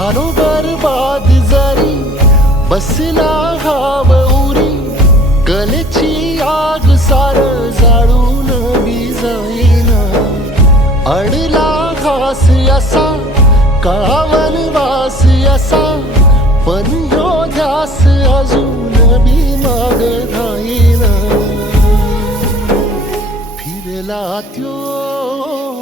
झालो बरबाद जरी बसला हाव उरी कलेची आग सार जाळून बी जाईना अडला घास असा कावन वास असा पण यो ध्यास अजून बी माग राहीना. फिरला त्यो